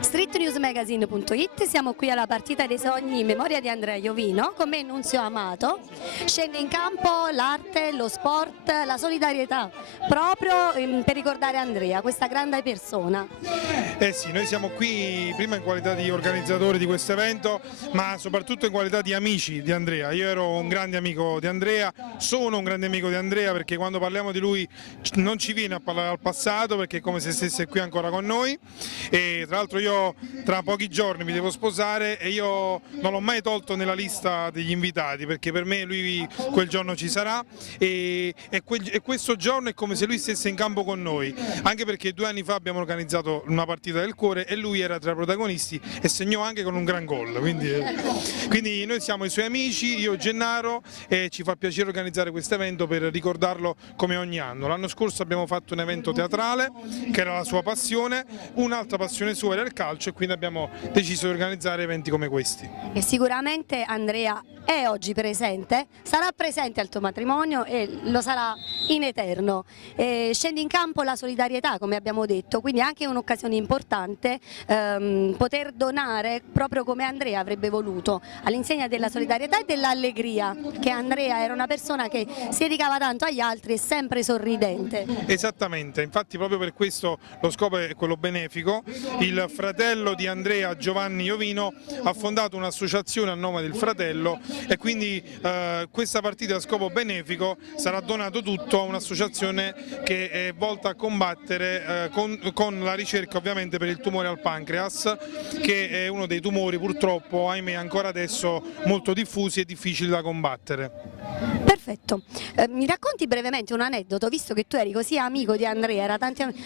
Streetnewsmagazine.it, siamo qui alla partita dei sogni in memoria di Andrea Iovino, con me Nunzio Amato. Scende in campo l'arte, lo sport, la solidarietà, proprio per ricordare Andrea, questa grande persona. Eh sì, noi siamo qui prima in qualità di organizzatori di questo evento, ma soprattutto in qualità di amici di Andrea. Io ero un grande amico di Andrea, sono un grande amico di Andrea, perché quando parliamo di lui non ci viene a parlare al passato, perché è come se stesse qui ancora con noi. E tra l'altro io tra pochi giorni mi devo sposare e io non l'ho mai tolto nella lista degli invitati, perché per me lui quel giorno ci sarà e questo giorno è come se lui stesse in campo con noi, anche perché 2 anni fa abbiamo organizzato una partita del cuore e lui era tra i protagonisti e segnò anche con un gran gol, quindi noi siamo i suoi amici, io e Gennaro, e ci fa piacere organizzare questo evento per ricordarlo come ogni anno. L'anno scorso abbiamo fatto un evento teatrale che era la sua passione, un'altra passione sua era il calcio, e quindi abbiamo deciso di organizzare eventi come questi. E sicuramente Andrea è oggi presente, sarà presente al tuo matrimonio e lo sarà in eterno. Scende in campo la solidarietà, come abbiamo detto, quindi è anche un'occasione importante poter donare proprio come Andrea avrebbe voluto, all'insegna della solidarietà e dell'allegria, che Andrea era una persona che si dedicava tanto agli altri e sempre sorridente. Esattamente, infatti proprio per questo lo scopo è quello benefico. Il fratello di Andrea, Giovanni Iovino, ha fondato un'associazione a nome del fratello e quindi questa partita a scopo benefico sarà donato tutto a un'associazione che è volta a combattere con la ricerca ovviamente per il tumore al pancreas, che è uno dei tumori purtroppo, ahimè, ancora adesso molto diffusi e difficili da combattere. Perfetto, mi racconti brevemente un aneddoto, visto che tu eri così amico di Andrea, era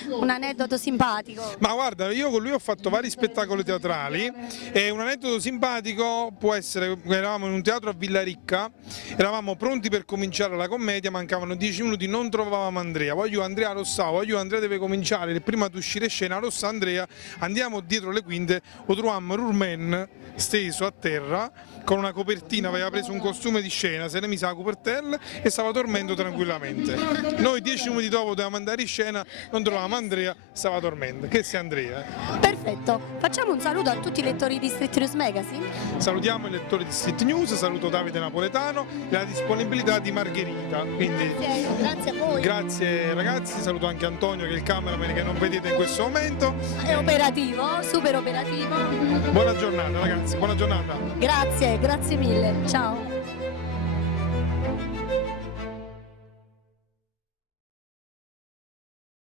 un aneddoto simpatico? Ma guarda, io con lui ho fatto vari spettacoli teatrali e un aneddoto simpatico può essere: eravamo in un teatro a Villaricca, eravamo pronti per cominciare la commedia, mancavano 10 minuti, non trovavamo Andrea, voglio Andrea Rossa, voglio Andrea deve cominciare, prima di uscire scena Rossa Andrea, andiamo dietro le quinte, lo trovammo Rurmen steso a terra con una copertina, aveva preso un costume di scena, se ne mise la copertella e stava dormendo tranquillamente. Noi 10 minuti dopo dovevamo andare in scena, non trovavamo Andrea, stava dormendo. Che sei Andrea? Perfetto, facciamo un saluto a tutti i lettori di Street News Magazine. Salutiamo i lettori di Street News, saluto Davide Napoletano e la disponibilità di Margherita. Quindi, grazie a voi. Grazie ragazzi, saluto anche Antonio che è il cameraman che non vedete in questo momento. È operativo, super operativo. Buona giornata ragazzi, buona giornata. Grazie, grazie mille, ciao.